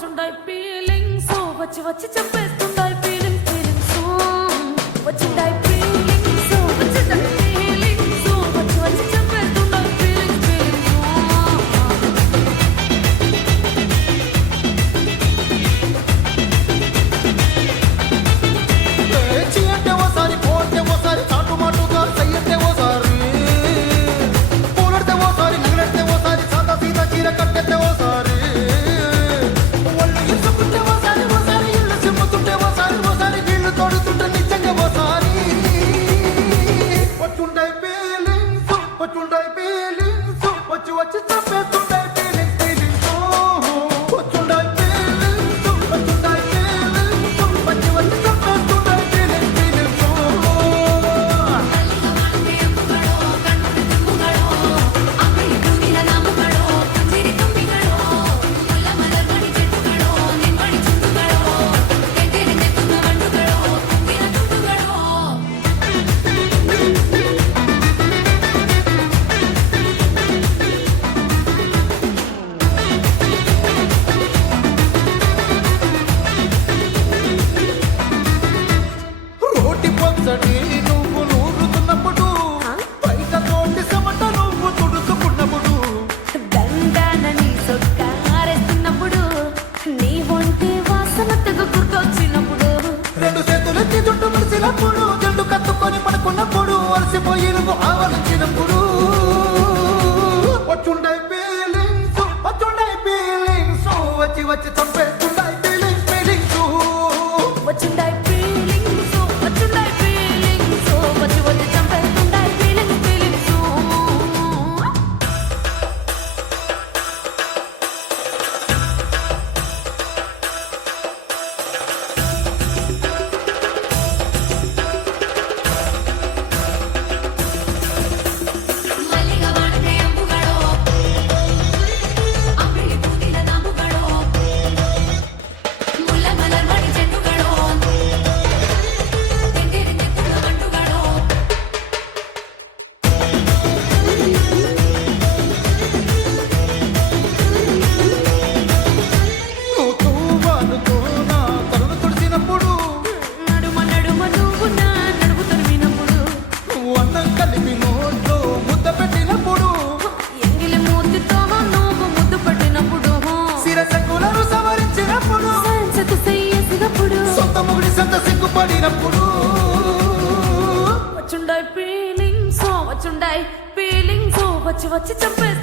వచ్చుండాయి feelings వచ్చి వచ్చి చెప్పేస్తుండాయి feelings feelings వచ్చుండాయి feelings వచ్చుండాయి feelings వచ్చి వచ్చి చెప్పేస్తుండాయి ఫీలింగ్స్ ఫీలింగ్స్ చీటే ఓసారి పోతే ఓసారి చాటు మాటుగా సయ్యతే ఓసారి పూలడితే ఓసారి నగలడితే ఓసారి సాదా సీదా చీర కట్టెతే ఓసారి ఒళ్ళు ఇసుకుంటే ఓసారి ఓసారి ఇల్లు సిమ్ముతుంటే ఓసారి ఓసారి వీళ్ళు తోడుతుంటే నిజంగా ఓసారి వచ్చుండాయి ఫీలింగ్స్ వచ్చి వచ్చి చంపేస్తుంటాయి ఫీలింగ్స్ ఫీలింగ్స్ వచ్చుండాయి ఫీలింగ్స్ వచ్చి వచ్చి చంపేస్తుంటాయి ఫీలింగ్స్ ఫీలింగ్స్ రోటి పచ్చడి నువ్వు నూరుతున్నప్పుడు బయట తోటి సమట నువ్వు తుడుచుకున్నప్పుడు దండానని సొక్కారేస్తున్నప్పుడు నీ ఒంటి వాసన తెగ గుర్తొచ్చినప్పుడు రెండు చేతులెత్తి జుట్టు ముడిసినప్పుడు జండు కత్తుకొని పడుకున్నప్పుడు అలసిపోయి నువ్వు ఆవలించినప్పుడు వచ్చుండాయి ఫీలింగ్స్ వచ్చి వచ్చి చంపేస్తుండాయి ఫీలింగ్స్ ఫీలింగ్స్ వచ్చుండాయి ఫీలింగ్స్ వచ్చుండాయి ఫీలింగ్స్ వచ్చి వచ్చి చంపేస్తుండాయి ఫీలింగ్స్ ఫీలింగ్స్ నువ్వు తూవానుతో నా తలను తుడిసినప్పుడు నడుమ నడుమ నువ్వు నా నడుము తరిమినప్పుడు నువ్వు అన్నం కలిపి నోట్లో ముద్ద పెట్టినప్పుడు ఎంగిలి మూతితో నువ్వు ముద్దు పట్టినప్పుడు శిరసకులను సవరించినప్పుడు సంచతు చెయ్యేసినప్పుడు సొంత ముగిడి సంత సిగ్గుపడినప్పుడు వచ్చుండాయి ఫీలింగ్స్ వచ్చుండాయి ఫీలింగ్స్ వచ్చి వచ్చి చంపేసి